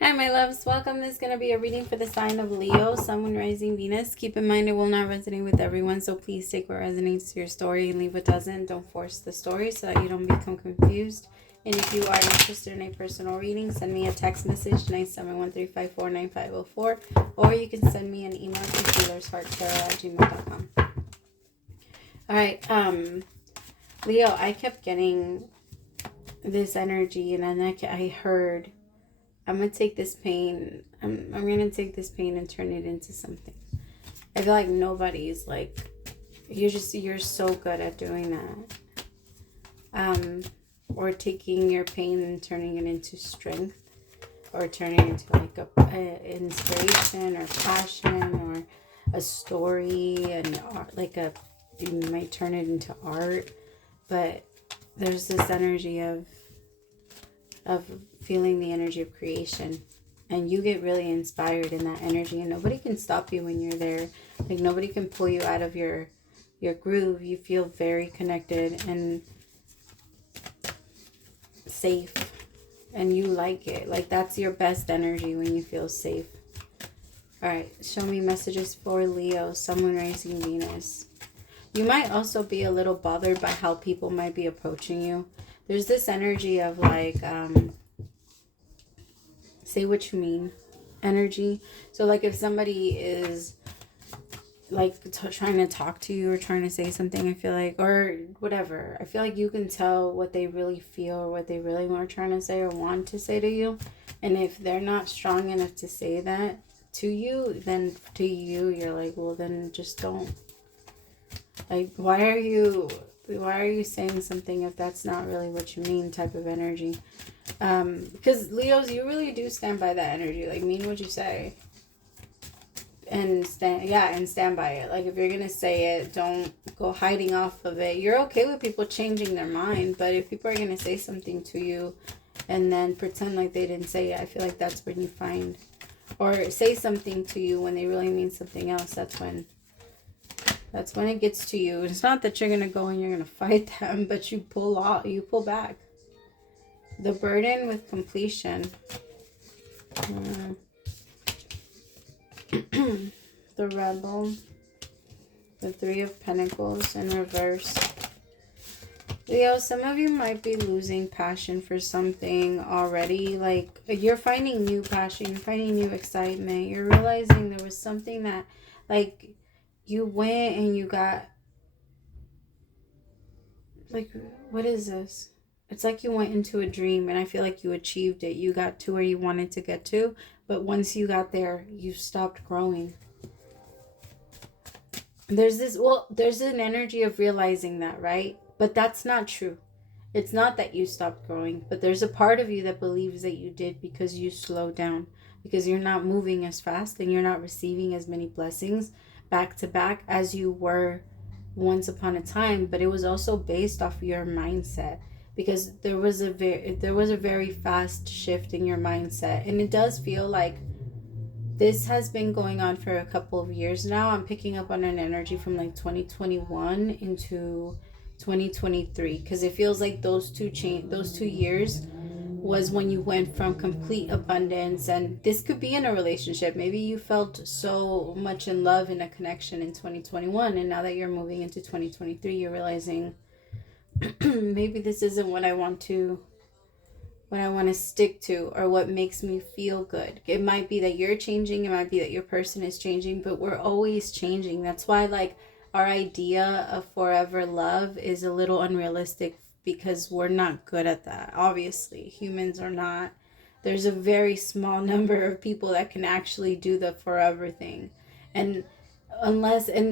Hi, my loves. Welcome. This is going to be a reading for the sign of Leo, Sun, Moon, Rising, Venus. Keep in mind it will not resonate with everyone, so please take what resonates to your story and leave what doesn't. Don't force the story so that you don't become confused. And if you are interested in a personal reading, send me a text message, 971-354-9504, or you can send me an email to HealersHeartTarot@gmail.com. All right, Leo, I kept getting this energy, and then I heard, I'm gonna take this pain. I'm gonna take this pain and turn it into something. I feel like nobody's like, you're so good at doing that. Or taking your pain and turning it into strength, or turning it into like a inspiration or passion or a story, and like you might turn it into art. But there's this energy of feeling the energy of creation, and you get really inspired in that energy, and nobody can stop you when you're there. Like, nobody can pull you out of your groove. You feel very connected and safe, and you like it. Like, that's your best energy, when you feel safe. All right, show me messages for Leo, Sun, Moon, Rising, Venus. You might also be a little bothered by how people might be approaching you. There's this energy of like, say what you mean energy. So like, if somebody is like trying to talk to you or trying to say something, I feel like, or whatever, I feel like you can tell what they really feel or what they really are trying to say or want to say to you. And if they're not strong enough to say that to you, then to you, you're like, well, then just don't. Like, why are you saying something if that's not really what you mean, type of energy. Because Leos, you really do stand by that energy. Like, mean what you say, and stand by it. Like, if you're gonna say it, don't go hiding off of it. You're okay with people changing their mind, but if people are gonna say something to you and then pretend like they didn't say it, I feel like that's when you find, or say something to you when they really mean something else. That's when it gets to you. It's not that you're gonna go and you're gonna fight them, but you pull back. The burden with completion. The rebel. The Three of Pentacles in reverse. Leo, some of you might be losing passion for something already. Like, you're finding new passion, you're finding new excitement. You're realizing there was something that, like, you went and you got, like, what is this? It's like you went into a dream, and I feel like you achieved it. You got to where you wanted to get to, but once you got there, you stopped growing. There's an energy of realizing that, right? But that's not true. It's not that you stopped growing, but there's a part of you that believes that you did, because you slowed down, because you're not moving as fast and you're not receiving as many blessings back to back as you were once upon a time. But it was also based off your mindset, because there was a very fast shift in your mindset, and it does feel like this has been going on for a couple of years now. I'm picking up on an energy from like 2021 into 2023, because it feels like those 2 years was when you went from complete abundance. And this could be in a relationship. Maybe you felt so much in love in a connection in 2021, and now that you're moving into 2023, you're realizing maybe this isn't what I want to stick to, or what makes me feel good. It might be that you're changing, it might be that your person is changing, but we're always changing. That's why, like, our idea of forever love is a little unrealistic, because we're not good at that. Obviously, humans are not. There's a very small number of people that can actually do the forever thing. And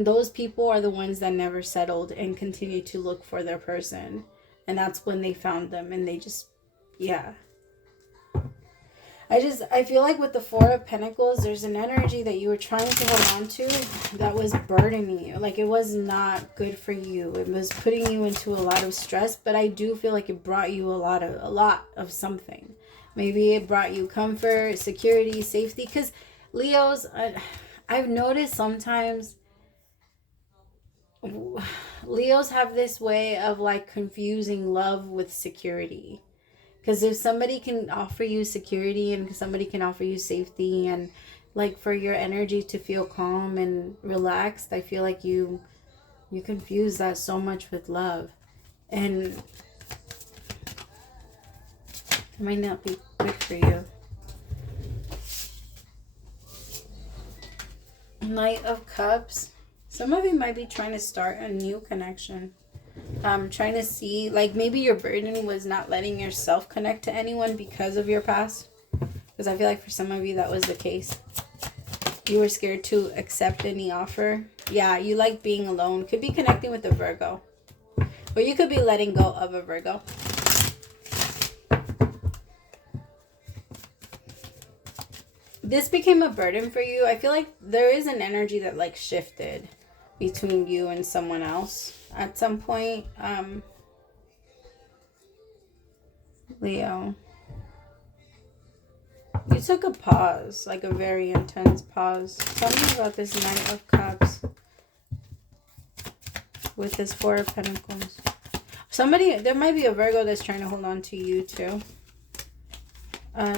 those people are the ones that never settled and continue to look for their person. And that's when they found them, and they just, yeah. I feel like with the Four of Pentacles, there's an energy that you were trying to hold on to that was burdening you. Like, it was not good for you. It was putting you into a lot of stress, but I do feel like it brought you a lot of something. Maybe it brought you comfort, security, safety. Because Leos, I've noticed sometimes Leos have this way of like confusing love with security. Because if somebody can offer you security and somebody can offer you safety and like for your energy to feel calm and relaxed, I feel like you confuse that so much with love. And it might not be good for you. Knight of Cups. Some of you might be trying to start a new connection. Trying to see, like maybe your burden was not letting yourself connect to anyone because of your past. Because I feel like for some of you that was the case. You were scared to accept any offer. Yeah, you like being alone. Could be connecting with a Virgo. Or you could be letting go of a Virgo. This became a burden for you. I feel like there is an energy that like shifted between you and someone else at some point. Leo, you took a pause, like a very intense pause. Tell me about this Knight of Cups with this Four of Pentacles. Somebody, there might be a Virgo that's trying to hold on to you too.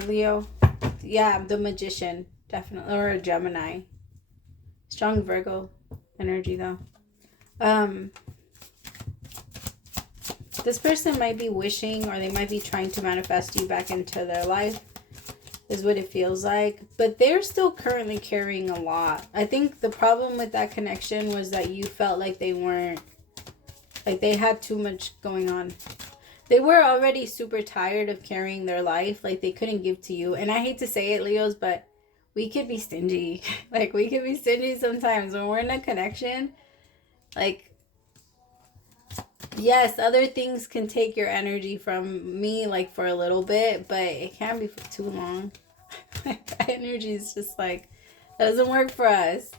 Leo, yeah, the Magician, definitely, or a Gemini. Strong Virgo energy though. This person might be wishing, or they might be trying to manifest you back into their life, is what it feels like. But they're still currently carrying a lot. I think the problem with that connection was that you felt like they weren't, like they had too much going on. They were already super tired of carrying their life. Like they couldn't give to you. And I hate to say it, Leos, but we could be stingy. Like we could be stingy sometimes when we're in a connection. Like, yes, other things can take your energy from me, like for a little bit, but it can't be for too long. Energy is just like, doesn't work for us.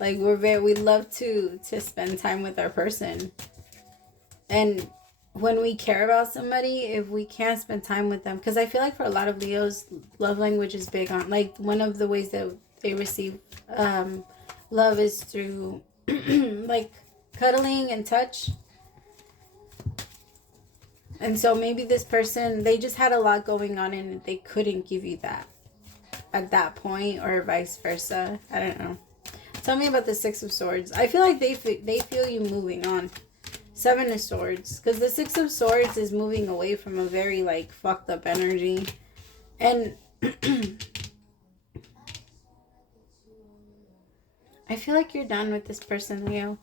Like we love to spend time with our person. And when we care about somebody, if we can't spend time with them, because I feel like for a lot of Leos, love language is big on, like one of the ways that they receive love is through like cuddling and touch. And so maybe this person, they just had a lot going on and they couldn't give you that at that point, or vice versa. I don't know. Tell me about the Six of Swords. I feel like they feel you moving on. Seven of Swords. Because the Six of Swords is moving away from a very like fucked up energy. And I feel like you're done with this person, Leo.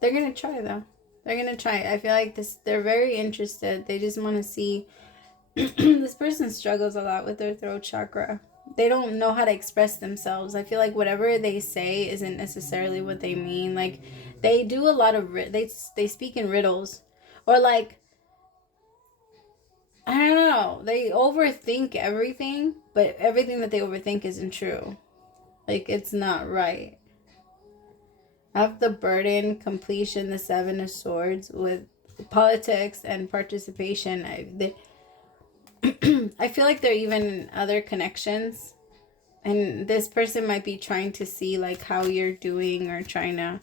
They're going to try though. They're going to try. I feel like they're very interested. They just want to see. This person struggles a lot with their throat chakra. They don't know how to express themselves. I feel like whatever they say isn't necessarily what they mean. Like they do a lot of, they speak in riddles. Or like, I don't know. They overthink everything. But everything that they overthink isn't true. Like it's not right. I have the burden, completion, the Seven of Swords with politics and participation. I feel like they're even in other connections. And this person might be trying to see like how you're doing, or trying to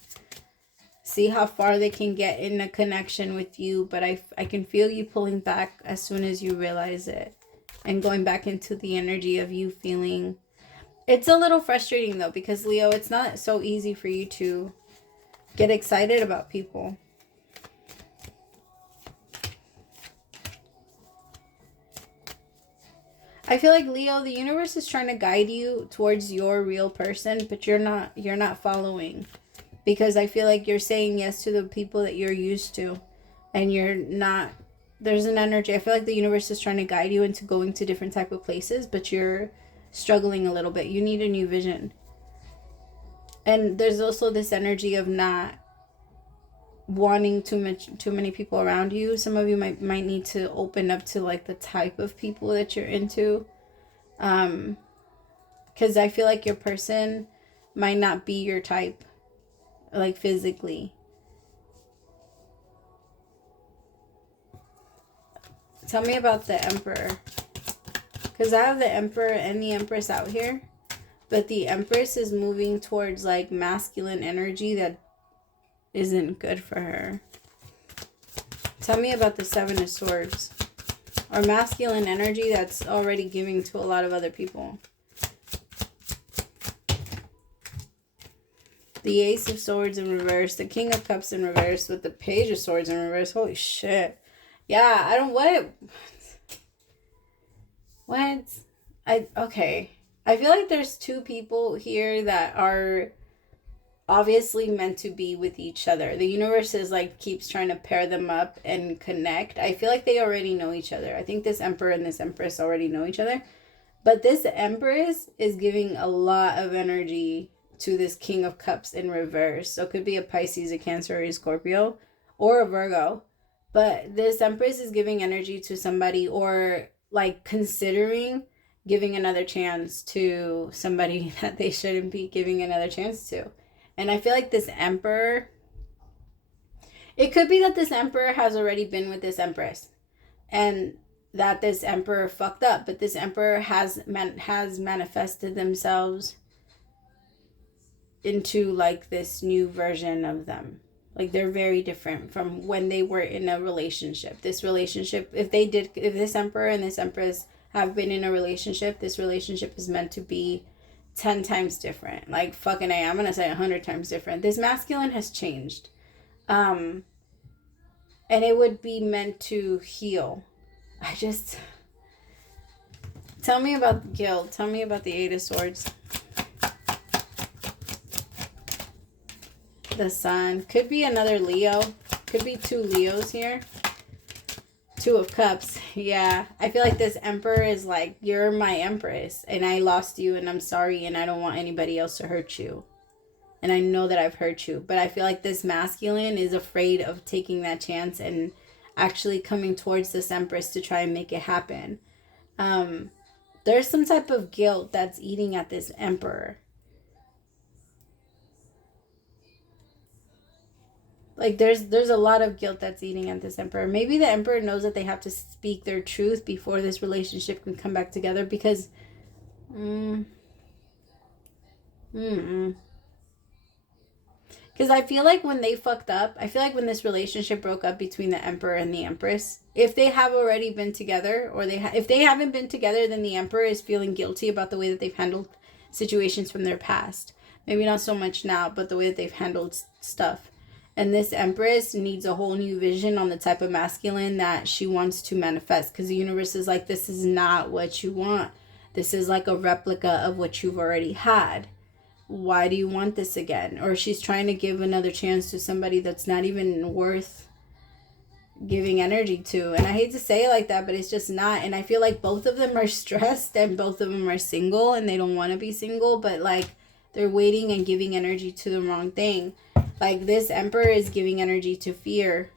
see how far they can get in a connection with you. But I can feel you pulling back as soon as you realize it. And going back into the energy of you feeling. It's a little frustrating though, because Leo, it's not so easy for you to get excited about people. I feel like Leo, the universe is trying to guide you towards your real person, but you're not following, because I feel like you're saying yes to the people that you're used to, and you're not. There's an energy. I feel like the universe is trying to guide you into going to different type of places, but you're struggling a little bit. You need a new vision. And there's also this energy of not wanting too many people around you. Some of you might need to open up to like the type of people that you're into, because I feel like your person might not be your type, like physically. Tell me about the Emperor, because I have the Emperor and the Empress out here, but the Empress is moving towards like masculine energy that isn't good for her. Tell me about the Seven of Swords. or masculine energy that's already giving to a lot of other people. The Ace of Swords in reverse, the King of Cups in reverse with the Page of Swords in reverse. Holy shit. Yeah, I don't, what? Okay. I feel like there's two people here that are obviously meant to be with each other. The universe is like keeps trying to pair them up and connect. I feel like they already know each other. I think this Emperor and this Empress already know each other. But this Empress is giving a lot of energy to this King of Cups in reverse. So it could be a Pisces, a Cancer, or a Scorpio, or a Virgo. But this Empress is giving energy to somebody, or like considering giving another chance to somebody that they shouldn't be giving another chance to. And I feel like this Emperor, it could be that this Emperor has already been with this Empress, and that this Emperor fucked up, but this Emperor has manifested themselves into like this new version of them. Like they're very different from when they were in a relationship. This relationship, if this Emperor and this Empress have been in a relationship, this relationship is meant to be 10 times different. Like fucking A, I'm gonna say 100 times different. This masculine has changed. And it would be meant to heal. Tell me about guilt. Tell me about the Eight of Swords. The Sun. Could be another Leo. Could be two Leos here. Two of Cups. Yeah. I feel like this Emperor is like, you're my Empress, and I lost you, and I'm sorry, and I don't want anybody else to hurt you. And I know that I've hurt you. But I feel like this masculine is afraid of taking that chance and actually coming towards this Empress to try and make it happen. There's some type of guilt that's eating at this Emperor. Like there's a lot of guilt that's eating at this Emperor. Maybe the Emperor knows that they have to speak their truth before this relationship can come back together, because because I feel like when they fucked up, I feel like when this relationship broke up between the Emperor and the Empress, if they have already been together, or if they haven't been together, then the Emperor is feeling guilty about the way that they've handled situations from their past. Maybe not so much now, but the way that they've handled stuff. And this Empress needs a whole new vision on the type of masculine that she wants to manifest. Because the universe is like, this is not what you want. This is like a replica of what you've already had. Why do you want this again? Or she's trying to give another chance to somebody that's not even worth giving energy to. And I hate to say it like that, but it's just not. And I feel like both of them are stressed, and both of them are single, and they don't want to be single, but like they're waiting and giving energy to the wrong thing. Like this Emperor is giving energy to fear.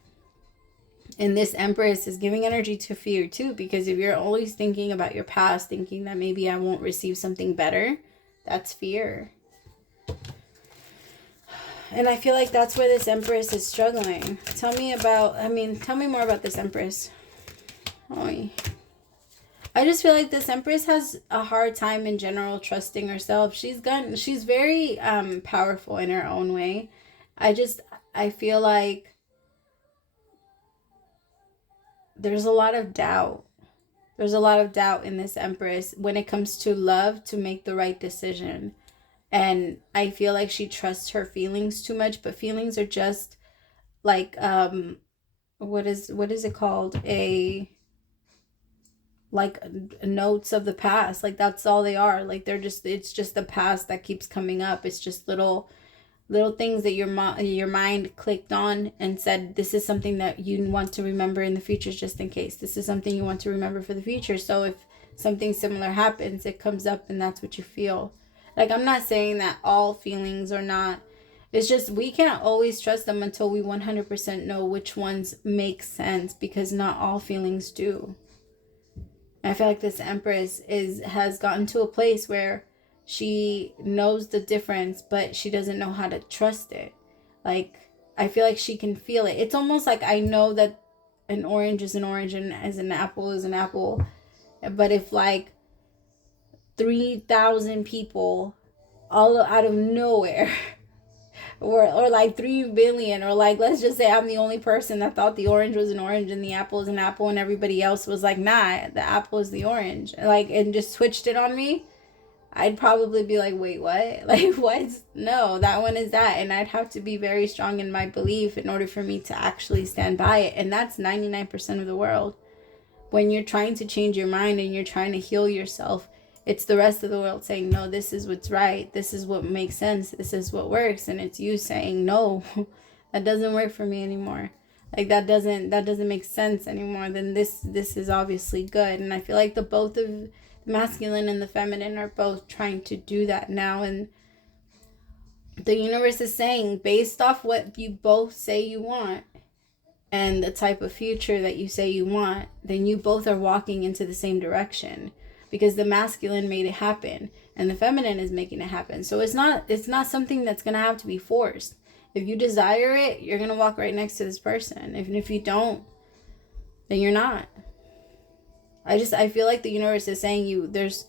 And this Empress is giving energy to fear too. Because if you're always thinking about your past, thinking that maybe I won't receive something better, that's fear. And I feel like that's where this Empress is struggling. Tell me more about this Empress. Oy. I just feel like this Empress has a hard time in general trusting herself. She's very powerful in her own way. I feel like there's a lot of doubt. There's a lot of doubt in this Empress when it comes to love, to make the right decision. And I feel like she trusts her feelings too much, but feelings are just like, what is it called? Notes of the past. Like that's all they are. Like it's just the past that keeps coming up. It's just little things that your mind clicked on and said, this is something that you want to remember in the future, just in case. This is something you want to remember for the future. So if something similar happens, it comes up and that's what you feel. Like, I'm not saying that all feelings are not. It's just we can't always trust them until we 100% know which ones make sense, because not all feelings do. And I feel like this Empress has gotten to a place where she knows the difference, but she doesn't know how to trust it. Like, I feel like she can feel it. It's almost like I know that an orange is an orange and as an apple is an apple. But if like 3,000 people all out of nowhere or like 3 billion, or like, let's just say I'm the only person that thought the orange was an orange and the apple is an apple, and everybody else was like, nah, the apple is the orange, like, and just switched it on me, I'd probably be like, wait, what? Like, what? No, that one is that. And I'd have to be very strong in my belief in order for me to actually stand by it. And that's 99% of the world. When you're trying to change your mind and you're trying to heal yourself, it's the rest of the world saying, no, this is what's right. This is what makes sense. This is what works. And it's you saying, no, that doesn't work for me anymore. Like, that doesn't make sense anymore. Then this is obviously good. And I feel like both of the masculine and the feminine are both trying to do that now. And the universe is saying, based off what you both say you want and the type of future that you say you want, then you both are walking into the same direction, because the masculine made it happen and the feminine is making it happen. So it's not something that's going to have to be forced. If you desire it, you're going to walk right next to this person. Even if you don't, then you're not. I feel like the universe is saying there's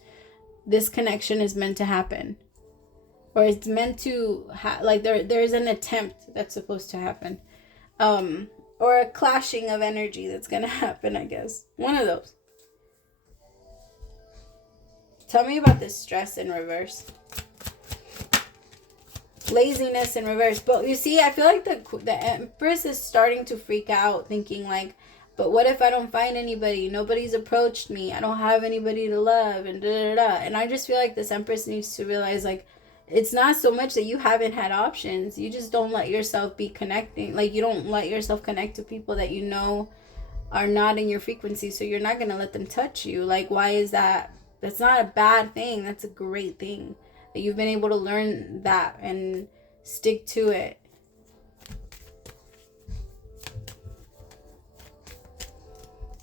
this connection is meant to happen, or it's meant to like there's an attempt that's supposed to happen, or a clashing of energy that's gonna happen. I guess one of those. Tell me about this stress in reverse, laziness in reverse. But you see, I feel like the Empress is starting to freak out, thinking like, but what if I don't find anybody? Nobody's approached me. I don't have anybody to love, and And I just feel like this Empress needs to realize, like, it's not so much that you haven't had options. You just don't let yourself be connecting. Like, you don't let yourself connect to people that you know are not in your frequency. So you're not going to let them touch you. Like, why is that? That's not a bad thing. That's a great thing. That you've been able to learn that and stick to it.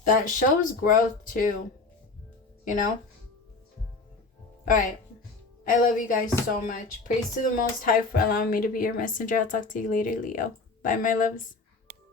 That shows growth too, you know? All right. I love you guys so much. Praise to the Most High for allowing me to be your messenger. I'll talk to you later, Leo. Bye, my loves.